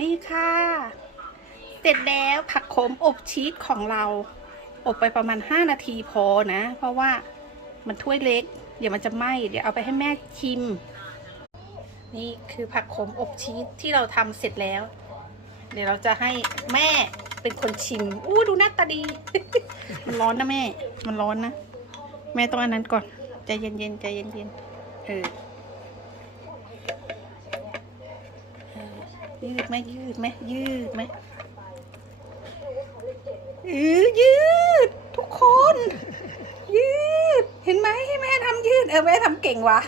นี่ค่ะ เสร็จแล้วผักโขมอบชีสของเรา อบไปประมาณ 5 นาทีพอนะ เพราะว่ามันถ้วยเล็ก เดี๋ยวมันจะไหม้เดี๋ยวเอาไปให้แม่ชิม นี่คือผักโขมอบชีสที่เราทำเสร็จแล้ว เดี๋ยวเราจะให้แม่เป็นคนชิม อู้ดูหน้าตาดี มันร้อนนะแม่ มันร้อนนะ แม่ต้องอันนั้นก่อน ใจเย็นๆใจเย็นๆเออเออ ยืดไหมยืดไหมยืดไหมเออยืด ทุกคน ยืด เห็นไหมให้แม่ทำยืด เออแม่ทำเก่งว่ะ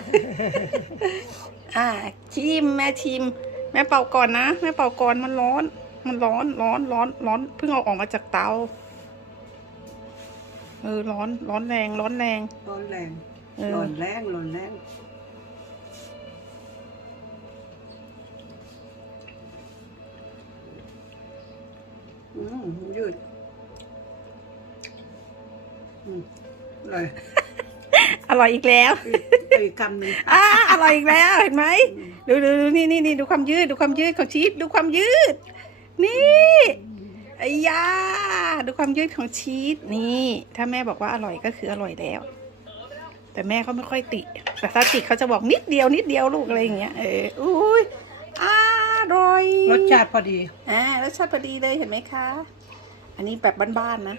อ่า ชิมแม่ชิม แม่เป่าก่อนนะ แม่เป่าก่อนมันร้อน มันร้อนร้อนร้อนร้อนเพิ่งเอาออกมาจากเตาเออร้อนร้อนแรง ร้อนแรง ร้อนแรงเออร้อนแรงร้อนแรง อืมยืดอืมอร่อยอร่อยอีกแล้วอีกคำหนึ่งอ่าอร่อยอีกแล้วเห็นไหมดูดูดูนี่นี่นี่ดูความยืดดูความยืดของชีสดูความยืด นี่ไอ้ยาดูความยืดของชีสนี่ ถ้าแม่บอกว่าอร่อยก็คืออร่อยแล้ว แต่แม่เขาไม่ค่อยติ แต่ถ้าติเขาจะบอกนิดเดียวนิดเดียวลูกอะไรอย่างเงี้ยเอออุ้ยอ ร่อย รสชาติพอดี อ่ารสชาติพอดีเลยเห็นไหมคะ อันนี้แบบบ้านๆนะ